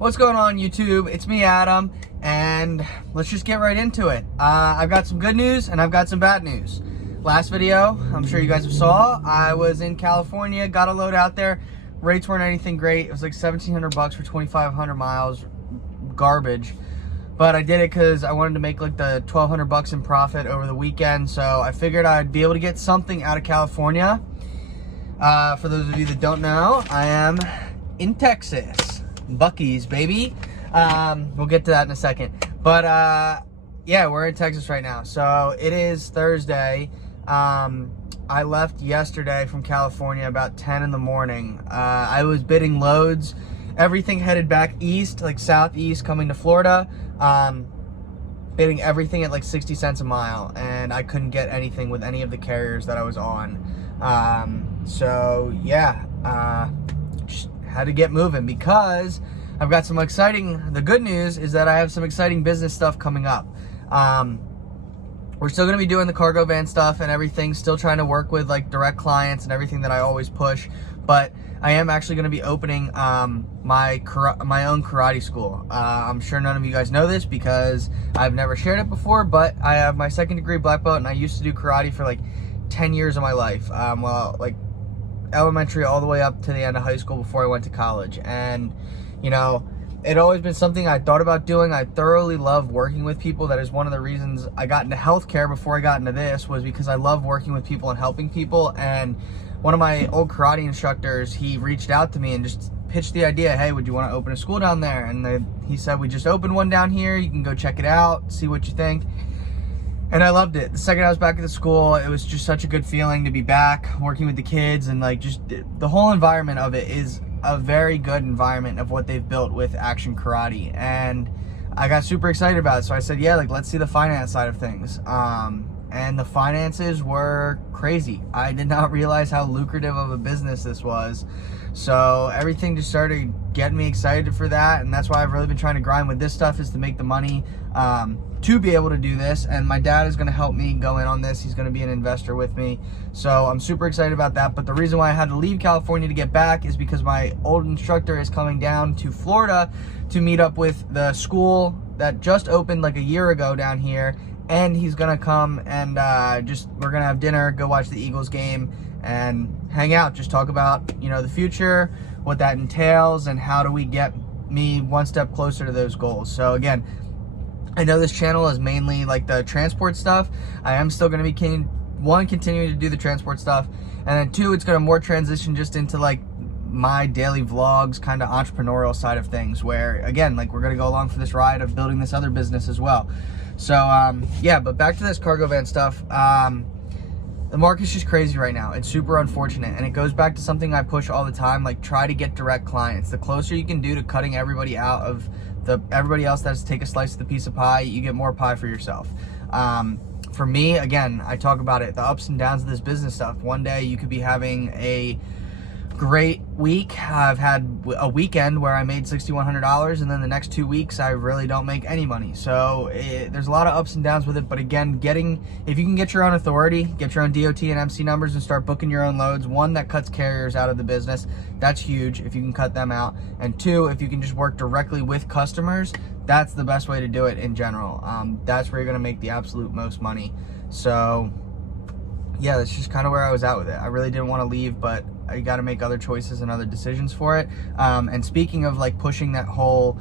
What's going on, YouTube? It's me, Adam, and let's just get right into it. I've got some good news and I've got some bad news. Last video, I'm sure you guys have saw, I was in California, got a load out there. Rates weren't anything great. It was like $1,700 for 2,500 miles, garbage. But I did it because I wanted to make like the $1,200 in profit over the weekend. So I figured I'd be able to get something out of California. For those of you that don't know, I am in Texas. Buc-ee's, baby. We'll get to that in a second. But yeah, we're in Texas right now. So it is Thursday. I left yesterday from California about 10 in the morning. I was bidding loads. Everything headed back east, like southeast, coming to Florida. Bidding everything at like 60 cents a mile. And I couldn't get anything with any of the carriers that I was on. So yeah, just had to get moving because I've got some the good news is that I have some exciting business stuff coming up. We're still going to be doing the cargo van stuff and everything, still trying to work with like direct clients and everything that I always push, but I am actually going to be opening my own karate school. I'm sure none of you guys know this because I've never shared it before, but I have my 2nd degree black belt and I used to do karate for like 10 years of my life. Well, like elementary all the way up to the end of high school before I went to college. And you know, it always been something I thought about doing. I thoroughly love working with people. That is one of the reasons I got into healthcare before I got into this, was because I love working with people and helping people. And one of my old karate instructors, he reached out to me and just pitched the idea, hey, would you want to open a school down there? And he said, we just opened one down here. You can go check it out, see what you think. And I loved it. The second I was back at the school, it was just such a good feeling to be back working with the kids, and like just the whole environment of it is a very good environment of what they've built with Action Karate. And I got super excited about it. So I said, yeah, like let's see the finance side of things. And the finances were crazy. I did not realize how lucrative of a business this was. So everything just started getting me excited for that. And that's why I've really been trying to grind with this stuff, is to make the money to be able to do this. And my dad is going to help me go in on this. He's going to be an investor with me. So I'm super excited about that. But the reason why I had to leave California to get back is because my old instructor is coming down to Florida to meet up with the school that just opened like a year ago down here. And he's going to come and we're going to have dinner, go watch the Eagles game and hang out, just talk about, you know, the future, what that entails, and how do we get me one step closer to those goals. So again, I know this channel is mainly like the transport stuff. I am still going to be continuing to do the transport stuff, and then 2, it's going to more transition just into like my daily vlogs, kind of entrepreneurial side of things, where again, like we're going to go along for this ride of building this other business as well. So yeah, but back to this cargo van stuff. The market's just crazy right now. It's super unfortunate, and it goes back to something I push all the time, like try to get direct clients. The closer you can do to cutting everybody out of everybody else that's take a slice of the piece of pie, you get more pie for yourself. For me, again, I talk about it, the ups and downs of this business stuff. One day you could be having a great week. I've had a weekend where I made $6,100, and then the next 2 weeks I really don't make any money. So there's a lot of ups and downs with it. But again, if you can get your own authority, get your own DOT and MC numbers, and start booking your own loads, 1, that cuts carriers out of the business. That's huge if you can cut them out. And 2, if you can just work directly with customers, that's the best way to do it in general. That's where you're going to make the absolute most money. So yeah, that's just kind of where I was at with it. I really didn't want to leave, but I got to make other choices and other decisions for it. And speaking of like pushing that whole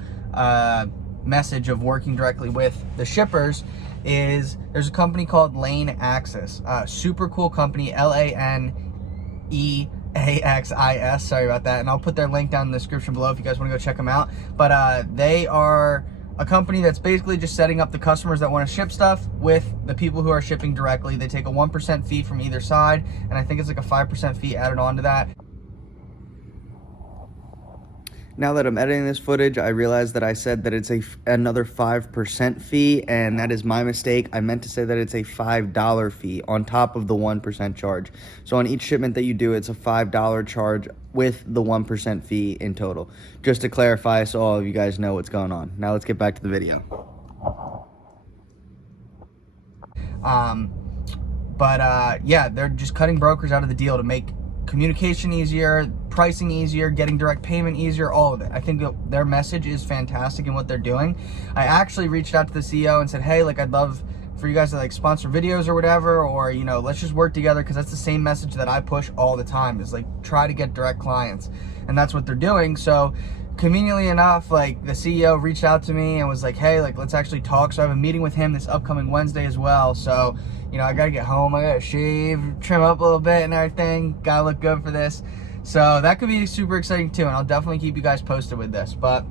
message of working directly with the shippers, there's a company called Lane Axis. Super cool company, LANEAXIS. Sorry about that. And I'll put their link down in the description below if you guys want to go check them out. But they are a company that's basically just setting up the customers that want to ship stuff with the people who are shipping directly. They take a 1% fee from either side, and I think it's like a 5% fee added on to that. Now that I'm editing this footage, I realize that I said that it's another 5% fee, and that is my mistake. I meant to say that it's a $5 fee on top of the 1% charge. So on each shipment that you do, it's a $5 charge with the 1% fee in total. Just to clarify, so all of you guys know what's going on. Now let's get back to the video. Yeah, they're just cutting brokers out of the deal to make communication easier, pricing easier, getting direct payment easier, all of it. I think their message is fantastic in what they're doing. I actually reached out to the CEO and said, hey, like, I'd love for you guys to like sponsor videos or whatever, or, you know, let's just work together, because that's the same message that I push all the time, is like, try to get direct clients. And that's what they're doing. So conveniently enough, like, the CEO reached out to me and was like, hey, like, let's actually talk. So I have a meeting with him this upcoming Wednesday as well. So, you know, I gotta get home, I gotta shave, trim up a little bit and everything, gotta look good for this. So that could be super exciting too, and I'll definitely keep you guys posted with this. But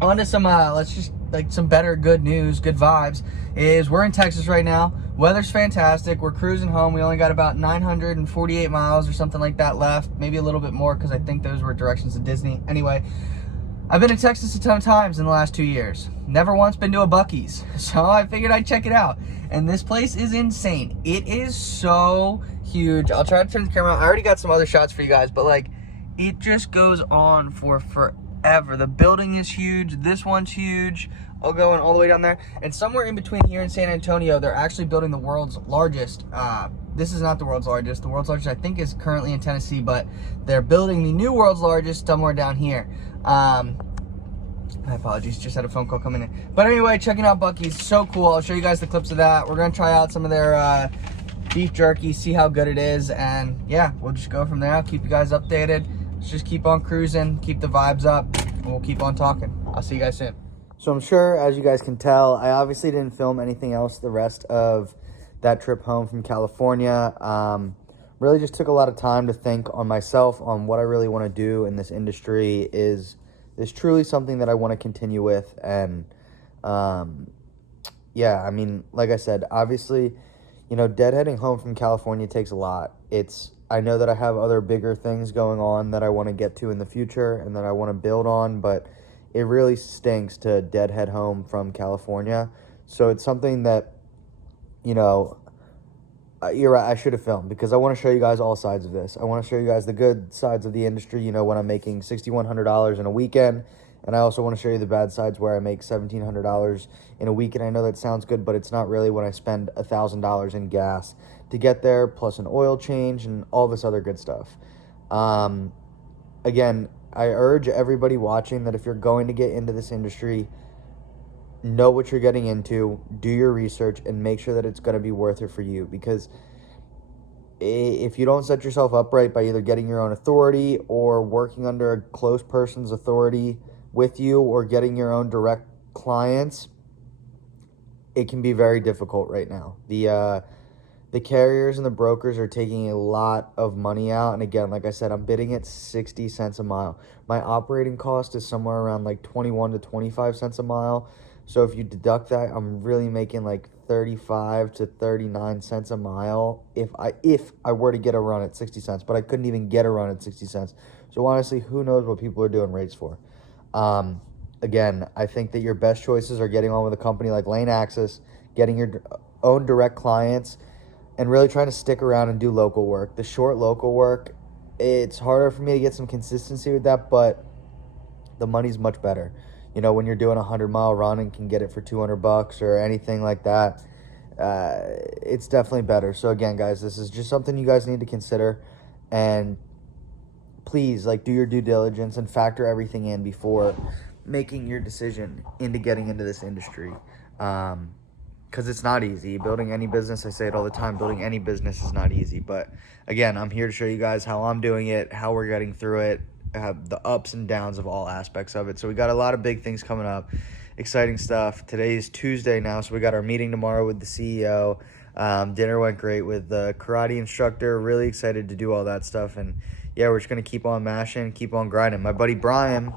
on to some, let's just, like, some better good news, good vibes, is we're in Texas right now. Weather's fantastic. We're cruising home. We only got about 948 miles or something like that left, maybe a little bit more, because I think those were directions to Disney. Anyway, I've been in Texas a ton of times in the last 2 years. Never once been to a Buc-ee's. So I figured I'd check it out. And this place is insane. It is so huge. I'll try to turn the camera on. I already got some other shots for you guys, but like, it just goes on for forever. The building is huge. This one's huge. I'll go all the way down there. And somewhere in between here and San Antonio, they're actually building the world's largest. This is not the world's largest. The world's largest, I think, is currently in Tennessee, but they're building the new world's largest somewhere down here. My apologies, just had a phone call coming in. But anyway, checking out Buc-ee's, so cool. I'll show you guys the clips of that. We're gonna try out some of their beef jerky, see how good it is, and yeah, we'll just go from there. I'll keep you guys updated. Let's just keep on cruising, keep the vibes up, and we'll keep on talking. I'll see you guys soon. So I'm sure, as you guys can tell, I obviously didn't film anything else the rest of that trip home from California. Really just took a lot of time to think on myself, on what I really want to do in this industry. Is truly something that I want to continue with? And yeah, I mean, like I said, obviously, you know, deadheading home from California takes a lot. I know that I have other bigger things going on that I want to get to in the future and that I want to build on, but it really stinks to deadhead home from California. So it's something that, you know, you're right, I should have filmed, because I want to show you guys all sides of this. I want to show you guys the good sides of the industry, you know, when I'm making $6,100 in a weekend. And I also want to show you the bad sides where I make $1,700 in a week. And I know that sounds good, but it's not really, when I spend $1,000 in gas to get there, plus an oil change and all this other good stuff. Again, I urge everybody watching that if you're going to get into this industry, know what you're getting into, do your research, and make sure that it's going to be worth it for you. Because if you don't set yourself up right by either getting your own authority or working under a close person's authority with you, or getting your own direct clients, it can be very difficult right now. The carriers and the brokers are taking a lot of money out. And again, like I said, I'm bidding at 60 cents a mile. My operating cost is somewhere around like 21 to 25 cents a mile. So if you deduct that, I'm really making like 35 to 39 cents a mile if I were to get a run at 60 cents. But I couldn't even get a run at 60 cents. So honestly, who knows what people are doing rates for. Again, I think that your best choices are getting on with a company like Lane Access, getting your own direct clients, and really trying to stick around and do local work. The short local work, it's harder for me to get some consistency with that, but the money's much better. You know, when you're doing a 100-mile run and can get it for $200 or anything like that, it's definitely better. So again, guys, this is just something you guys need to consider, and please, like, do your due diligence and factor everything in before making your decision into getting into this industry. Because it's not easy. Building any business, I say it all the time, building any business is not easy. But again, I'm here to show you guys how I'm doing it, how we're getting through it, the ups and downs of all aspects of it. So we got a lot of big things coming up, exciting stuff. Today's Tuesday now, so we got our meeting tomorrow with the CEO. Dinner went great with the karate instructor. Really excited to do all that stuff. And yeah, we're just going to keep on mashing, keep on grinding. My buddy Brian,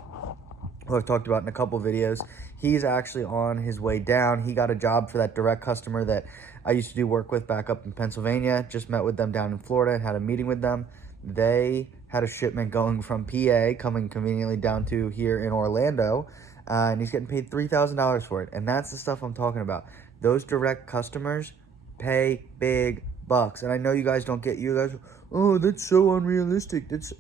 who I've talked about in a couple videos, he's actually on his way down. He got a job for that direct customer that I used to do work with back up in Pennsylvania. Just met with them down in Florida and had a meeting with them. They had a shipment going from PA, coming conveniently down to here in Orlando, and he's getting paid $3,000 for it. And that's the stuff I'm talking about. Those direct customers pay big bucks. And I know you guys don't get, you guys, oh, that's so unrealistic. It's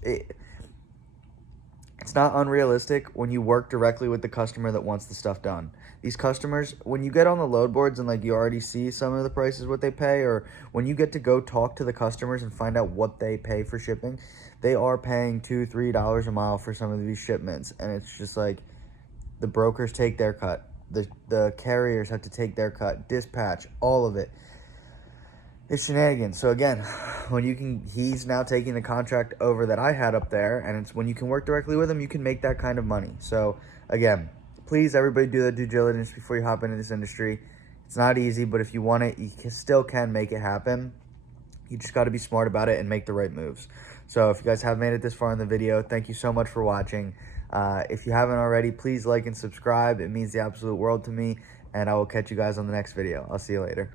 It's not unrealistic when you work directly with the customer that wants the stuff done. These customers, when you get on the load boards and like you already see some of the prices, what they pay, or when you get to go talk to the customers and find out what they pay for shipping, they are paying $2-3 a mile for some of these shipments. And it's just like the brokers take their cut. The carriers have to take their cut, dispatch, all of it. It's shenanigans. So again, he's now taking the contract over that I had up there, and it's when you can work directly with him, you can make that kind of money. So again, please everybody do that due diligence before you hop into this industry. It's not easy, but if you want it, you still can make it happen. You just got to be smart about it and make the right moves. So if you guys have made it this far in the video, thank you so much for watching. If you haven't already, please like and subscribe. It means the absolute world to me, and I will catch you guys on the next video. I'll see you later.